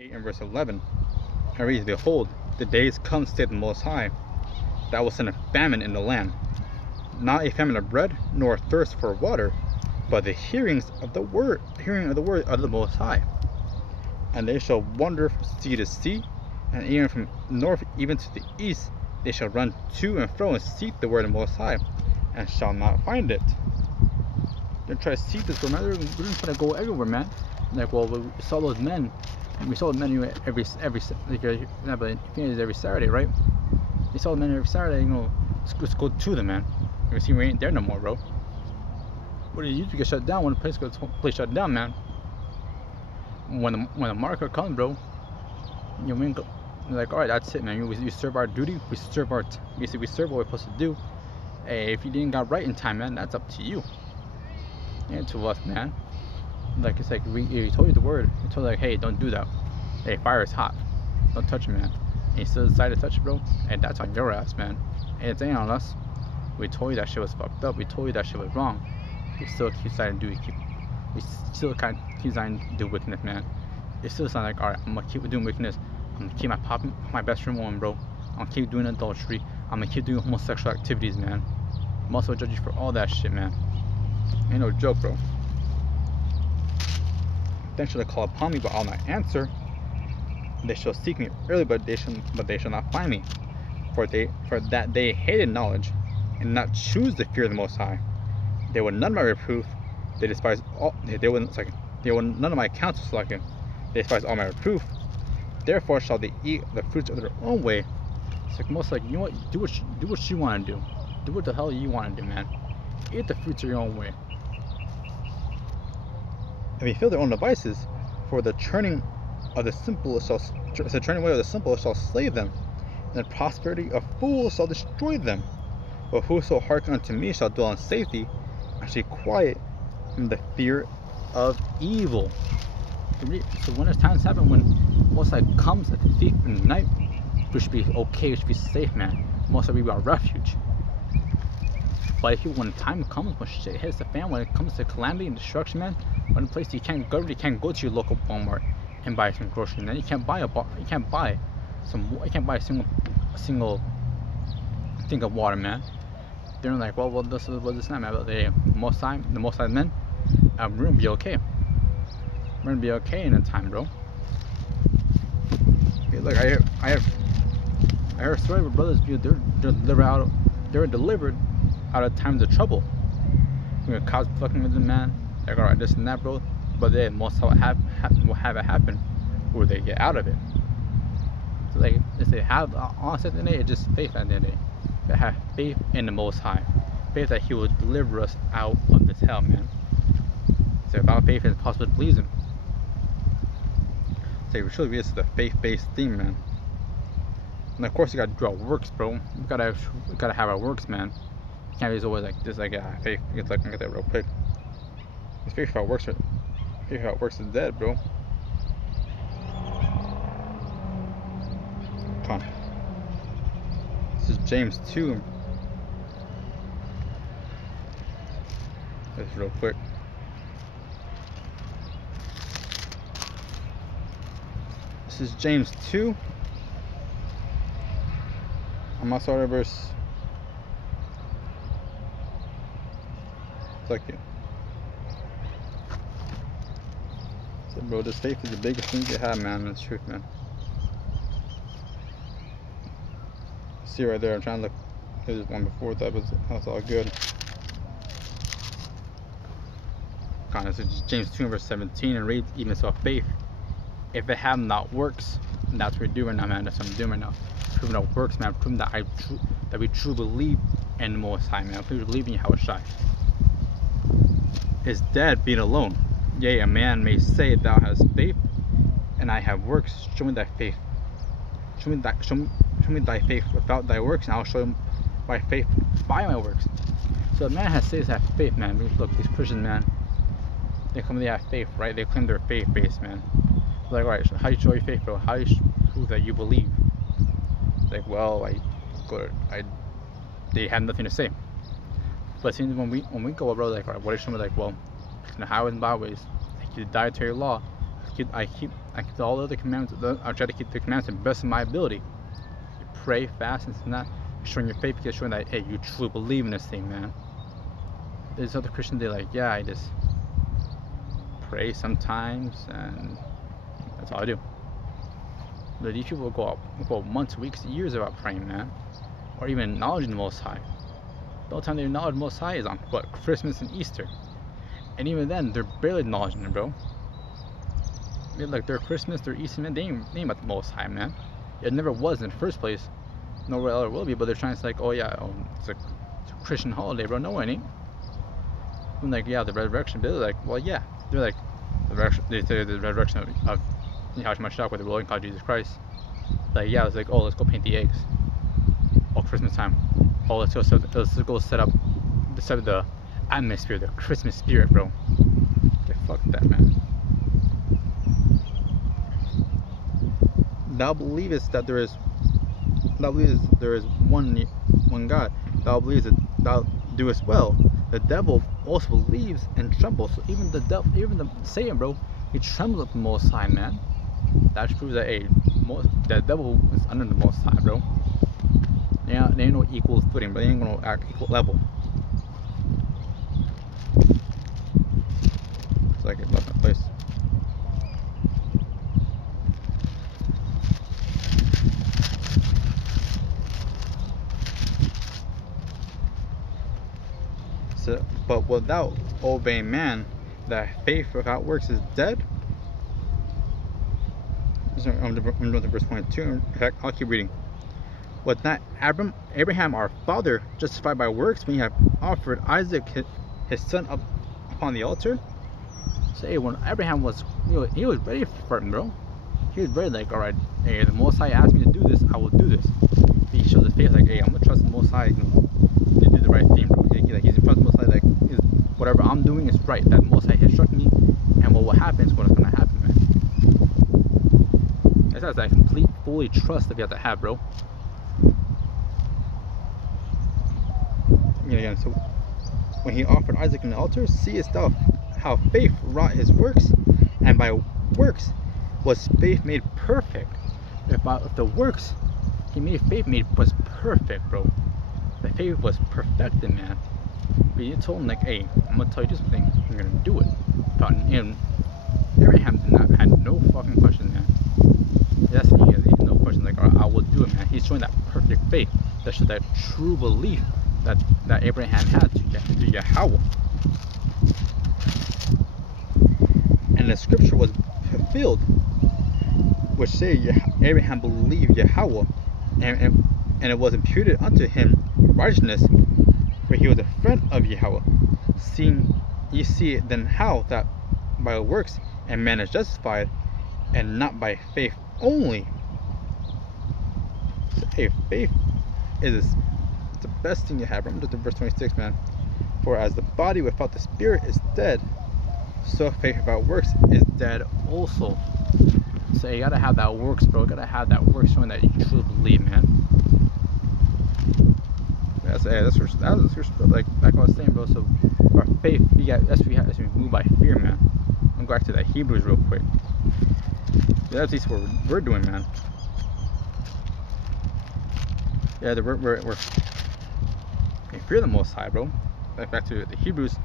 8 and verse 11, it reads, "Behold, the days come, saith the Most High, that I will send a famine in the land, not a famine of bread, nor a thirst for water, but the hearing of the word of the Most High. And they shall wander from sea to sea, and even from north even to the east, they shall run to and fro and seek the word of the Most High, and shall not find it." They're trying to seek this word, man. We're gonna try to go everywhere, man. Like, well, we saw those men. We saw the men every Saturday, right? They saw the men every Saturday. Let's go to them, man. You see, we ain't there no more, bro. What do you get shut down when the place shut down, man? When the marker comes, bro, we ain't go, like, all right, that's it, man. We serve our duty. We serve what we're supposed to do. Hey, if you didn't got right in time, man, that's up to you. And to us, man. Like, it's like we told you the word. We told you, like, hey, don't do that. Hey, fire is hot. Don't touch it, man. And you still decide to touch it, bro. And that's on your ass, man. And it ain't on us. We told you that shit was fucked up. We told you that shit was wrong. We still keep deciding to do it. We still kind of keep deciding to do wickedness, man. It still sounds like, all right, I'm gonna keep doing wickedness. I'm gonna keep my best friend woman, bro. I'm gonna keep doing adultery. I'm gonna keep doing homosexual activities, man. I'm also judge you for all that shit, man. Ain't no joke, bro. Then shall they call upon me, but I'll not answer. They shall seek me early, but they shall not find me. For that they hated knowledge, and did not choose the fear of the Most High. They would none of my reproof. They despise all. They would none of my counsels like him. They despise all my reproof. Therefore shall they eat the fruits of their own way. It's like, most like, you know what? Do what you want to do. Do what the hell you want to do, man. Eat the fruits of your own way. And they fill their own devices, for the turning of the simple the turning away of the simple shall slay them, and the prosperity of fools shall destroy them. But whoso hearken unto me shall dwell in safety, and shall be quiet from the fear of evil. So when there's times happen when Most High comes at the thief in the night, we should be okay, we should be safe, man. Most High be our refuge. But when the time comes, when shit hits the fan, when it comes to calamity and destruction, man, when a place you can't go to your local Walmart and buy some groceries, man. You can't buy a single thing of water, man. They're like, well, this is not, man. But the most time men, we're gonna be okay. We're gonna be okay in that time, bro. Okay, look, I heard a story of brothers, they're delivered out of times of trouble. We're gonna cause fucking with them, man. Like, alright, this and that, bro. But then most will have it happen where they get out of it. So, like, if they have honestly at the end of the day, it's just faith at the end of the day. They have faith in the Most High. Faith that He will deliver us out of this hell, man. So without faith, it's impossible to please Him. So truly, this is a faith-based thing, man. And of course, you gotta do our works, bro. We gotta have our works, man. You can't be always like this, like, faith. Get that real quick. It's faith without works is dead, bro. Come on. This is James 2. This real quick. This is James 2. I'm gonna start at verse. Second. So, bro, this faith is the biggest thing you have, man. That's truth, man. See right there, I'm trying to look. There's one before that's all good. This is James 2 verse 17, and reads, "Even so, faith, if it have not works," and that's what we're doing now, man. That's what I'm doing right now. Proving our works, man. Proving that we truly believe in the Most High, man. We believe in Yahushua. Is dead, being alone. Yea, a man may say, "Thou hast faith, and I have works. Show me thy faith. Show me thy faith without thy works, and I'll show him my faith by my works." So a man says have faith, man. Look, these Christians, man, they have faith, right? They claim they're faith-based, man. Like, alright, so how do you show your faith, bro? How do you prove that you believe? It's like, well, they have nothing to say. But since when we go, bro, like, alright, what is show me? Like, well, in the highways and byways, I keep the dietary law. I I keep all the other commandments. I try to keep the commandments to the best of my ability. You pray, fast, and not showing your faith because showing that hey, you truly believe in this thing, man. There's other Christians, they're like, yeah, I just pray sometimes, and that's all I do. But these people go months, weeks, years without praying, man, or even acknowledging the Most High. The only time they acknowledge the Most High is on what, Christmas and Easter, and even then, they're barely acknowledging Him, bro. I mean, like their Christmas, their Easter, man, they ain't about the Most High, man. It never was in the first place. Nowhere else will be. But they're trying to say, like, oh yeah, it's a Christian holiday, bro. No, it ain't. I'm like, yeah, the resurrection. They're like, well, yeah. They're like, the resurrection. They say the resurrection of Yahweh Mashiach with the Lord called Jesus Christ. Like, yeah, it's like, oh, let's go paint the eggs. Oh, Christmas time. Oh, let's go set up the atmosphere, the Christmas spirit, bro. Okay, fuck that, man. Thou believest that there is one God. Thou believest that thou doest well. The devil also believes and trembles. So even the devil, even the Satan, bro, he trembles at the Most High, man. That proves that the devil is under the Most High, bro. Yeah, they ain't no equal footing, but they ain't gonna act equal level. It's like it left my place. So, but without obeying man, that faith without works is dead. I'm going to verse 22. In fact, I'll keep reading. Was not Abraham our father justified by works when he had offered Isaac his son up upon the altar? So hey, when Abraham was, he was ready for it, bro. He was ready, like, all right, hey, the Most High asked me to do this, I will do this. But he showed his faith, like, hey, I'm gonna trust the Most High to do the right thing, bro. He's in front of the Most High, like, whatever I'm doing is right. That Most High has instructed me, and what will happen is what's gonna happen, man. That's that complete, fully trust that you have to have, bro. Again, so when he offered Isaac on the altar, seest thou how faith wrought his works, and by works was faith made perfect. If the works he made faith was perfect, bro. The faith was perfected, man. But you told him, like, hey, I'm gonna tell you this thing, you're gonna do it. And Abraham had no fucking question, man. Yes, he had no question, like, all right, I will do it, man. He's showing that perfect faith. That shows that true belief that Abraham had to Yahweh. And the scripture was fulfilled, which say Abraham believed Yahweh, and it was imputed unto him righteousness, for he was a friend of Yahweh. Seeing ye see it then how that by works a man is justified, and not by faith only. So, hey, faith is the best thing you have. Remember the verse 26, man. For as the body without the spirit is dead, so faith without works is dead also. So you gotta have that works, bro. You gotta have that works showing that you truly believe, man. That's like I was saying, bro. So our faith, that's we move by fear, man. I'm going back to that Hebrews real quick. That's at least what we're doing, man. Yeah, we fear the Most High, bro. Back to the Hebrews.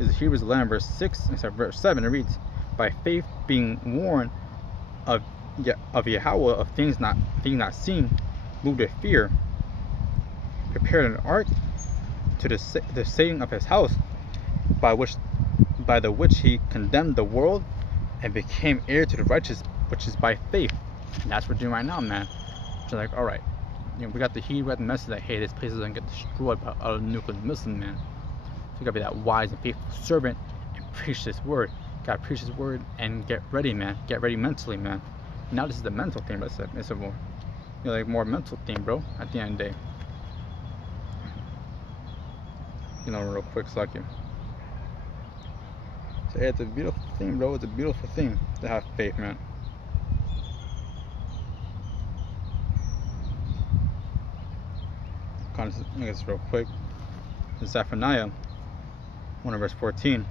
Is Hebrews 11 verse 6, verse 7. It reads, by faith being warned of Yahweh of things not seen, moved with fear, prepared an ark to the saving of his house, by the which he condemned the world and became heir to the righteous, which is by faith. And that's what we're doing right now, man. So like, all right, we got the message that hey, this place doesn't get destroyed by a nuclear missile, man. So you gotta be that wise and faithful servant and preach this word. Gotta preach this word and get ready, man. Get ready mentally, man. Now this is the mental thing, but it's a more, like more mental thing, bro. At the end of the day, real quick, so So yeah, it's a beautiful thing, bro. It's a beautiful thing to have faith, man. Look at this real quick. Zephaniah 1 verse 14.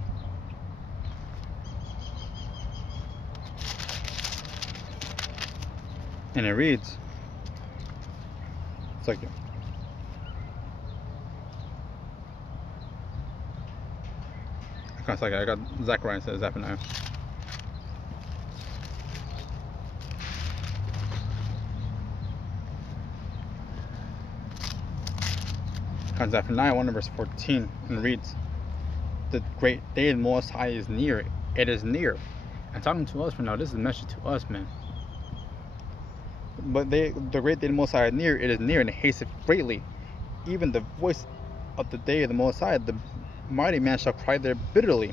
And it reads, it's like, I got Zechariah instead of Zephaniah. Zephaniah 1 verse 14, and reads, the great day of the Most High is near. It is near. And talking to us for now, this is a message to us, man. But the great day of the Most High is near. It is near, and it hasteth greatly. Even the voice of the day of the Most High, the mighty man shall cry there bitterly.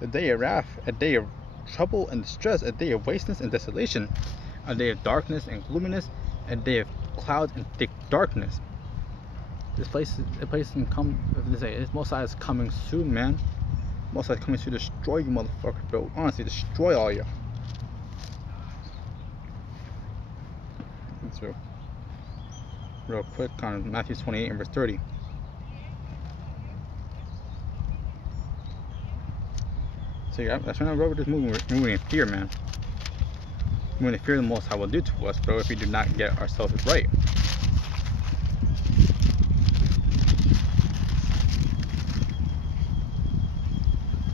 The day of wrath, a day of trouble and distress, a day of wasteness and desolation, a day of darkness and gloominess, a day of clouds and thick darkness. This place can come. This Most High is coming soon, man. Most High is coming to destroy you, motherfucker, bro. Honestly, destroy all you. That's real quick on Matthew 28 and verse 30. So yeah, that's when we're just moving in fear, man. Moving in fear the Most High will do to us, bro, if we do not get ourselves right.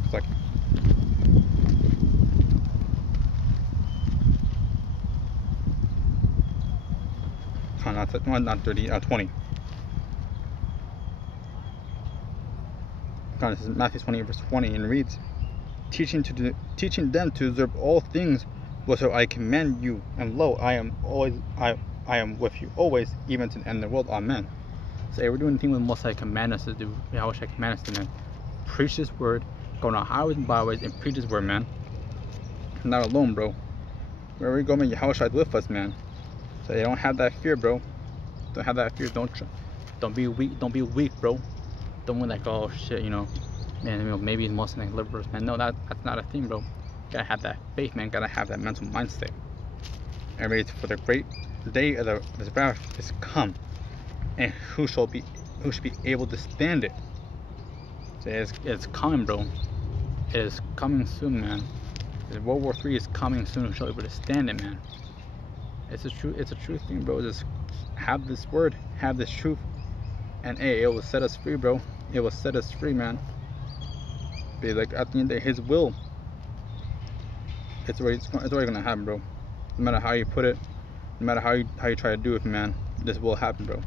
It's like not 30, 20. This is Matthew 28 verse 20, and reads, teaching them to observe all things whatsoever I command you, and lo, I am with you always, even to the end of the world. Amen. So hey, we're doing the thing with Most High command us to do. I wish I command us to, man. Preach this word, go on highways and byways and preach this word, man. Not alone, bro. Wherever we go, man, Yahushua is with us, man. So you don't have that fear, bro. Don't have that fear. Don't be weak. Don't be weak, bro. Don't be like, oh shit, you know, man. You know, maybe it's most like liberals, man. No, that's not a thing, bro. Gotta have that faith, man. Gotta have that mental mindset. And ready for the great day of the wrath is come, and who should be able to stand it? So it's coming, bro. It is coming soon, man. World War III is coming soon. Who shall be able to stand it, man? It's a true thing, bro. Just have this word, have this truth, and hey, it will set us free, bro. It will set us free, man. Be like, at the end of the day, His will. It's already gonna happen, bro. No matter how you put it, no matter how you try to do it, man, this will happen, bro.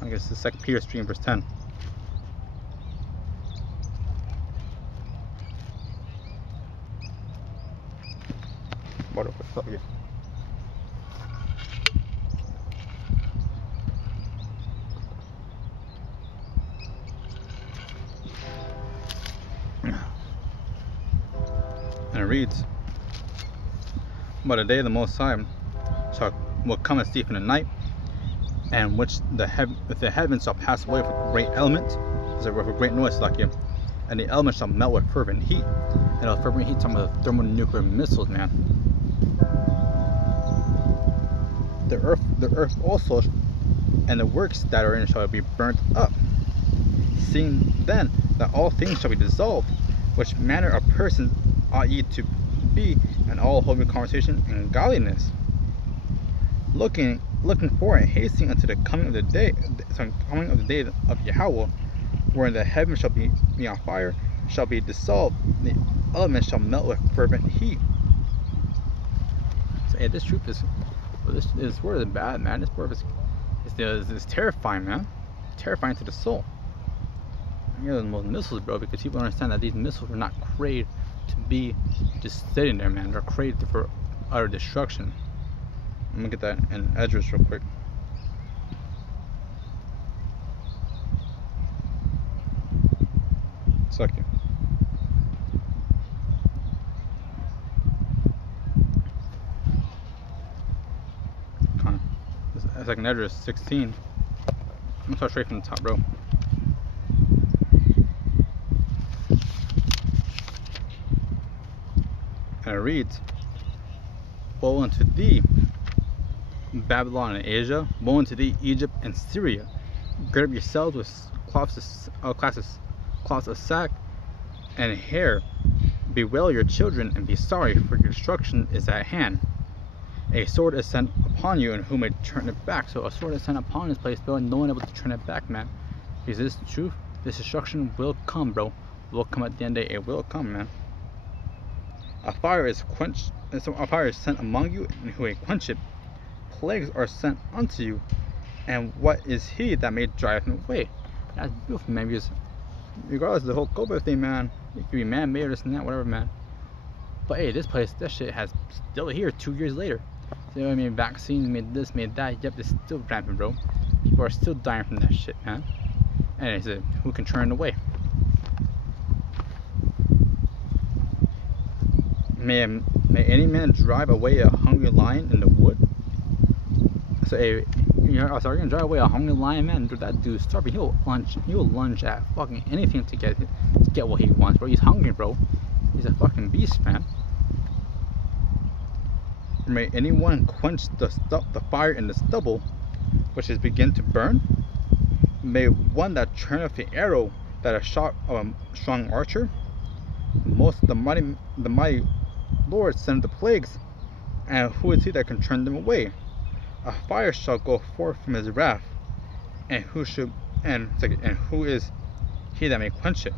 I guess the 2 Peter 3 verse 10. Water, fuck you. And it reads, but the day of the Most High will come as thief in the night, and which the heavens shall pass away with a great element, with a great noise, like you, and the elements shall melt with fervent heat. And the fervent heat, talking about the thermonuclear missiles, man. The earth also, and the works that are in it shall be burnt up. Seeing then that all things shall be dissolved, which manner of person ought ye to be in all holy conversation and godliness, looking for and hastening unto the coming of the day of Yahweh, wherein the heavens shall be on fire, shall be dissolved, the elements shall melt with fervent heat. So hey, this truth is, well, this word is bad, man. This word is terrifying, man. Terrifying to the soul. Yeah, those missiles, bro, because people understand that these missiles are not created to be just sitting there, man. They're created for utter destruction. I'm gonna get that in Esdras real quick. Second. It's like Esdras 16. I'm gonna start straight from the top, bro. And it reads, woe unto thee, Babylon and Asia, woe unto thee, Egypt and Syria. Gird up yourselves with cloths of sack and hair. Bewail your children and be sorry, for your destruction is at hand. A sword is sent upon you, and who may turn it back? So a sword is sent upon this place, bro, and no one able to turn it back, man. Because this is the truth. This destruction will come, bro. Will come at the end of the day. It will come, man. A fire is quenched. So a fire is sent among you, and who may quench it? Plagues are sent unto you, and what is he that may drive them away? That's beautiful, man. Because regardless of the whole COVID thing, man, it could be man-made or this and that, whatever, man. But hey, this place, that shit has still here 2 years later. So, you know what I mean? Vaccines made this, made that. Yep, it's still rampant, bro. People are still dying from that shit, man. And it's who can turn it away? May any man drive away a hungry lion in the wood? So, hey, you know, so you're gonna drive away a hungry lion, man? That dude's starving. He'll lunge at fucking anything to get what he wants, bro. He's hungry, bro. He's a fucking beast, man. May anyone quench the fire in the stubble, which is begin to burn? May one that turneth the arrow that is shot of a strong archer? Most of the mighty Lord send the plagues, and who is he that can turn them away? A fire shall go forth from his wrath, and who is he that may quench it?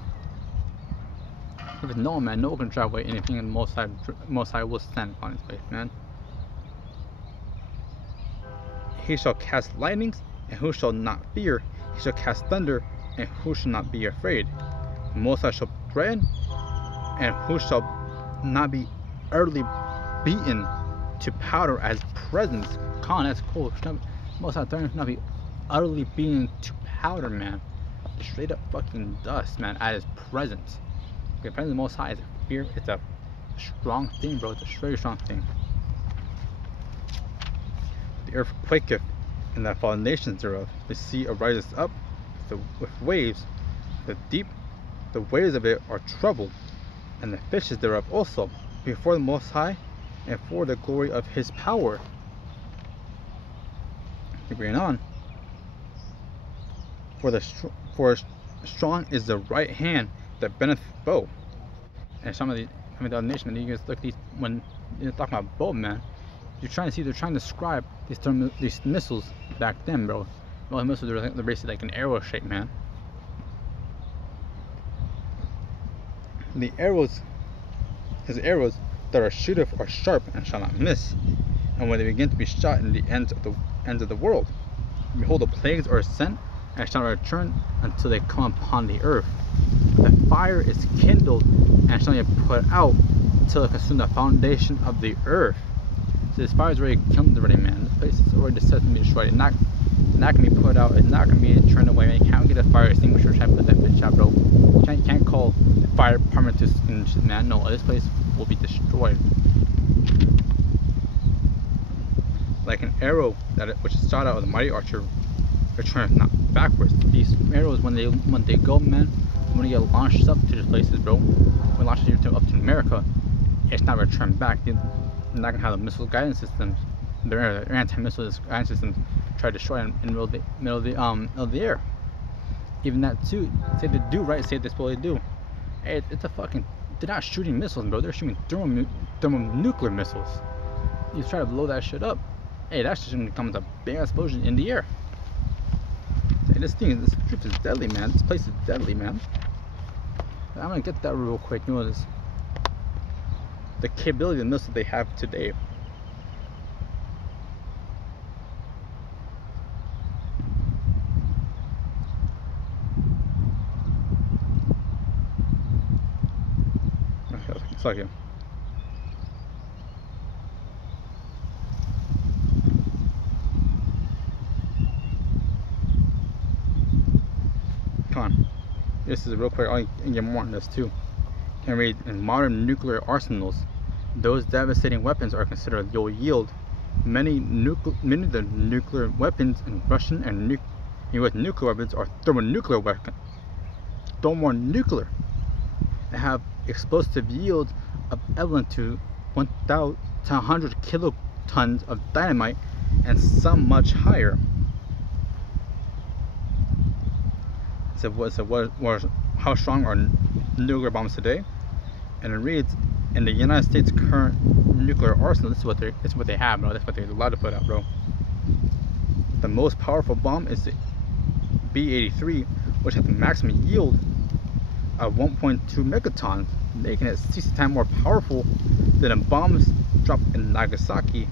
If no man, no one can drive away anything, and Most High will stand upon his faith, man. He shall cast lightnings, and who shall not fear? He shall cast thunder, and who shall not be afraid? The Most High shall threaten, and who shall not be utterly beaten to powder as presence? Con, that's cool. Most High threaten not be utterly beaten to powder, man. Straight up fucking dust, man, at his presence. The presence of the Most High is a fear. It's a strong thing, bro. It's a very strong thing. The earth quaketh, and the foundations thereof. The sea arises up with waves. The deep, the waves of it are troubled, and the fishes thereof also, before the Most High, and for the glory of his power. Agreeing on. For strong is the right hand that bendeth bow. And some of the other nations, man, you guys look these when you're talking about bow, man. They're trying to describe these missiles back then, bro. Well, the missiles are basically like an arrow shape, man. His arrows that are shooteth are sharp and shall not miss. And when they begin to be shot in the ends of the world, behold, the plagues are sent and shall not return until they come upon the earth. The fire is kindled and shall not be put out until it consume the foundation of the earth. So this fire is already kindled already, man. This place is already set to be destroyed. It's not gonna be put out. It's not gonna be turned away. Man. You can't get a fire extinguisher trying to put that bitch out, bro. You can't call the fire department to extinguish it, man. No, this place will be destroyed. Like an arrow which is shot out of the mighty archer, return not backwards. These arrows, when they go, man, when they get launched up to these places, bro, when launched up to America, it's not returned back. They're not gonna have the missile guidance systems, their anti-missile guidance systems, try to destroy them in the middle of the air. Even that too. Say they do right. Say they supposedly do. Hey, it's a fucking. They're not shooting missiles, bro. They're shooting thermonuclear missiles. You try to blow that shit up. Hey, that's just gonna come with a big explosion in the air. Hey, this trip is deadly, man. This place is deadly, man. I'm gonna get that real quick. You know this. The capability of the missiles they have today. Okay, it's like here. Come on. This is real quick. I can get more on this too. Can read in modern nuclear arsenals, those devastating weapons are considered low yield. Many of the nuclear weapons in Russian and U.S. nuclear weapons are thermonuclear weapons. Thermonuclear. They have explosive yields of equivalent to 100 kilotons of dynamite, and some much higher. So how strong are nuclear bombs today? And it reads, in the United States' current nuclear arsenal, this is what they have, bro. That's what they're allowed to put out, bro. The most powerful bomb is the B-83, which has a maximum yield of 1.2 megatons, making it 60 times more powerful than the bombs dropped in Nagasaki,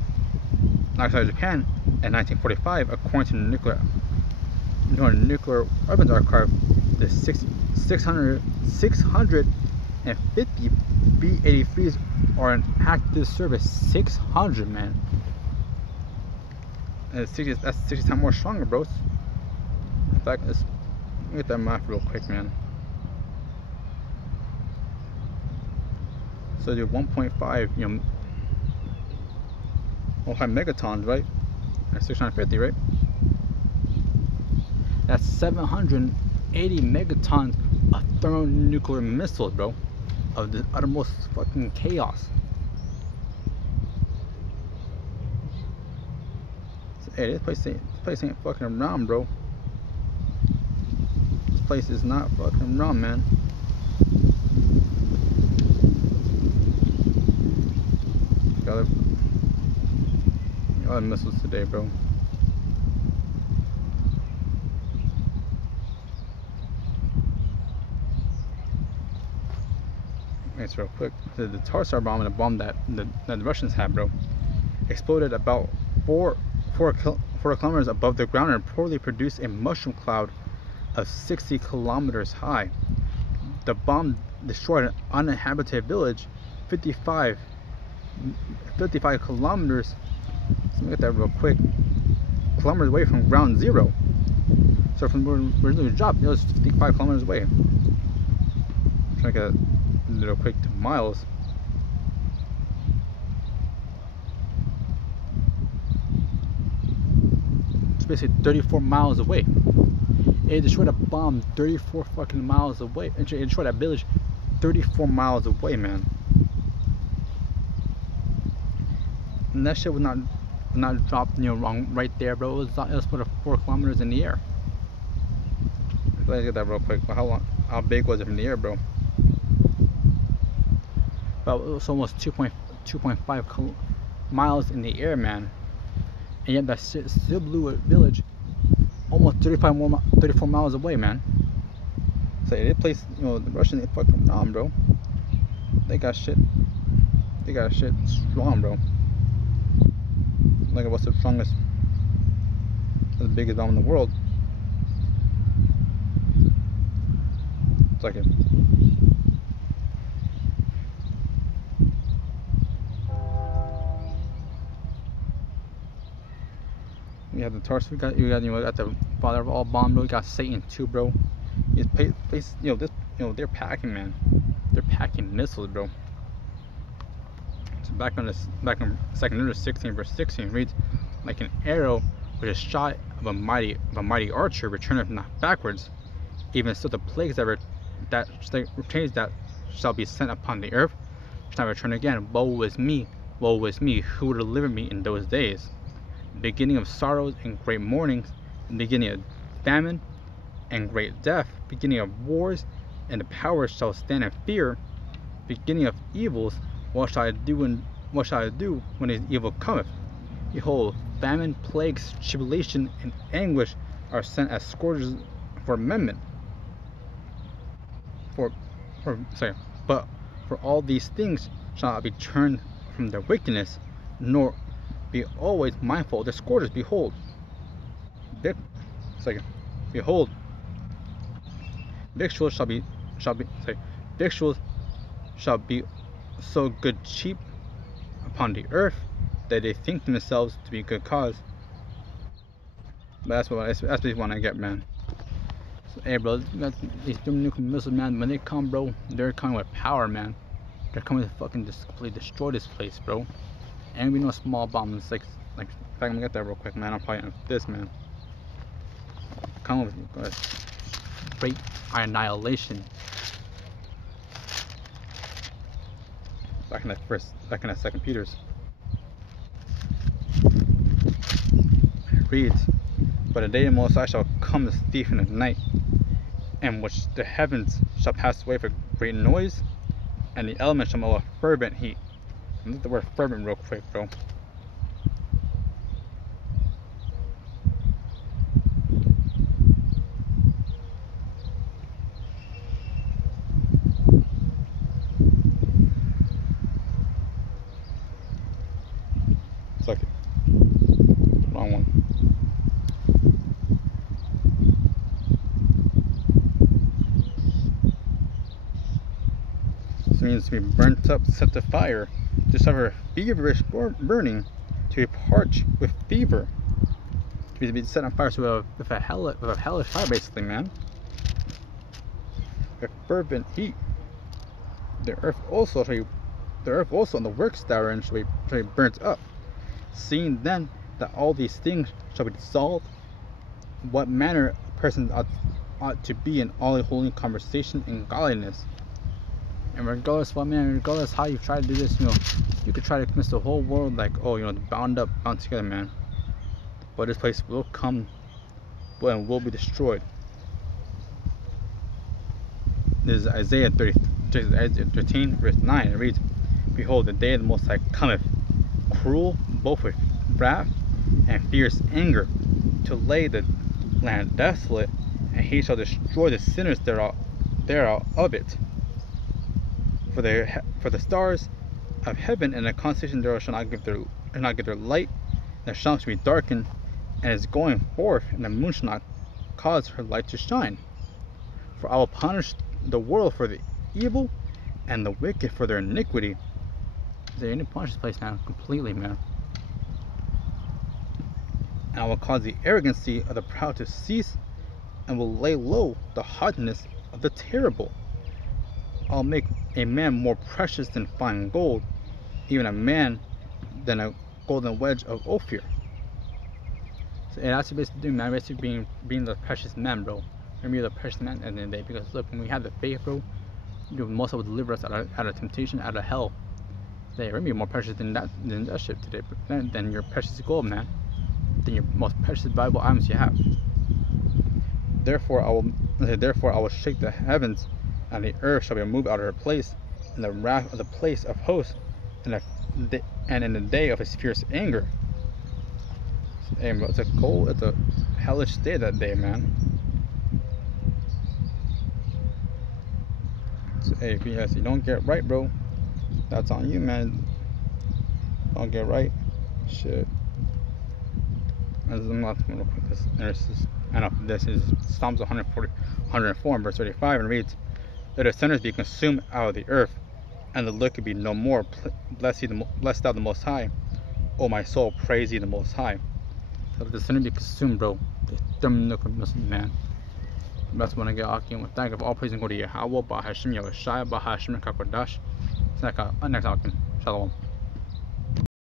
Japan in 1945, according to the nuclear weapons archive. The 650 B-83s are in active service. 600, man. And that's 60 times more stronger, bros. In fact, let's get that math real quick, man. So do 1.5, you know, 1.5 megatons, right? That's 650, right? That's 780 megatons of thermonuclear missiles, bro. Of the uttermost fucking chaos. So, hey, this place ain't fucking around, bro. This place is not fucking around, man. Got other missiles today, bro. It's real quick. The Tarsar bomb, and the bomb that the Russians had, bro, exploded about 4 kilometers above the ground and reportedly produced a mushroom cloud of 60 kilometers high. The bomb destroyed an uninhabited village 55 kilometers. Let me get that real quick. Kilometers away from ground zero. So from where we dropped, it was 55 kilometers away. I'm trying to get real quick to miles. It's basically 34 miles away. It destroyed a bomb 34 fucking miles away. It destroyed that village 34 miles away, man. And that shit was not dropped, you know, wrong right there, bro. It was put 4 kilometers in the air. Let's get that real quick. How big was it in the air, bro? Well, it was almost 2.5 miles in the air, man. And yet that shit still blew a village almost 34 miles away, man. So they place, you know, the Russians ain't fucking around, bro. They got shit strong, bro. Look at what's the strongest, the biggest bomb in the world. It's like it. You have the Tarsus, you got the father of all bomb, bro. You got Satan too, bro. You know, they're packing, man. They're packing missiles, bro. So back on 2 Kings 16 verse 16 reads, like an arrow which is shot of a mighty archer returneth not backwards, even so the plagues that shall be sent upon the earth shall not return again. Woe is me, who will deliver me in those days? Beginning of sorrows and great mournings, beginning of famine and great death, beginning of wars, and the powers shall stand in fear, beginning of evils. What shall I do when his evil cometh? Behold, famine, plagues, tribulation, and anguish are sent as scourges for amendment. But for all these things shall not be turned from their wickedness, nor be always mindful of the scourges. Behold, victuals shall be so good cheap upon the earth that they think themselves to be good cause. But that's basically what I get, man. So, hey, bro, these nuclear missiles, man, when they come, bro, they're coming with power, man. They're coming to fucking completely destroy this place, bro. And we know small bombs, like, in fact, I'm gonna get that real quick, man. I'm probably on this, man. Come with great annihilation. Back in that 2 Peter's. It reads, but a day of Most High shall come as a thief in the night, in which the heavens shall pass away for great noise, and the elements shall melt with fervent heat. Look at the word fervent real quick, bro. Suck it. Wrong one. This means to be burnt up, set to fire, to suffer feverish burning, to be parched with fever, to be set on fire. So with a hellish fire, basically, man. With fervent heat. The earth also and the works therein shall be burnt up. Seeing then that all these things shall be dissolved, what manner a person ought to be in all holy conversation and godliness. And regardless how you try to do this, you could try to convince the whole world, like, oh, bound together, man. But this place will come and will be destroyed. This is Isaiah 13, verse 9. It reads, "Behold, the day of the Most High cometh, cruel, both with wrath and fierce anger, to lay the land desolate, and he shall destroy the sinners thereof of it. For the stars of heaven and the constellation thereof shall not give their light, and the sun shall be darkened, and is going forth, and the moon shall not cause her light to shine. For I will punish the world for the evil, and the wicked for their iniquity." So you need to punish this place, man, completely, man. "And I will cause the arrogancy of the proud to cease, and will lay low the haughtiness of the terrible. I'll make a man more precious than fine gold, even a man than a golden wedge of Ophir." So that's what basically doing, man. Basically being the precious man, bro. Remember, you're the precious man at the end of the day. Because look, when we have the faith, bro, most will deliver us out of temptation, out of hell. They remember, you're more precious than that shit today, than your precious gold, man. Than your most precious valuable items you have. Therefore I will shake the heavens, and the earth shall be removed out of her place, and the wrath of the place of hosts, and in the day of his fierce anger. Hey, bro, it's a hellish day that day, man. So, hey, if you don't get right, bro, that's on you, man. Don't get right, shit. I'm not gonna put this. I know this is Psalms 104, verse 35, and reads, "Let the sinners be consumed out of the earth, and the wicked be no more. Bless thou the Most High. O my soul, praise ye the Most High." So let the sinner be consumed, bro. Man. That's when I get Aki with thank of all praise and go to Yahweh, Bahashim Yahushai, Bahashim Kakodash. Next Akim. Shalom.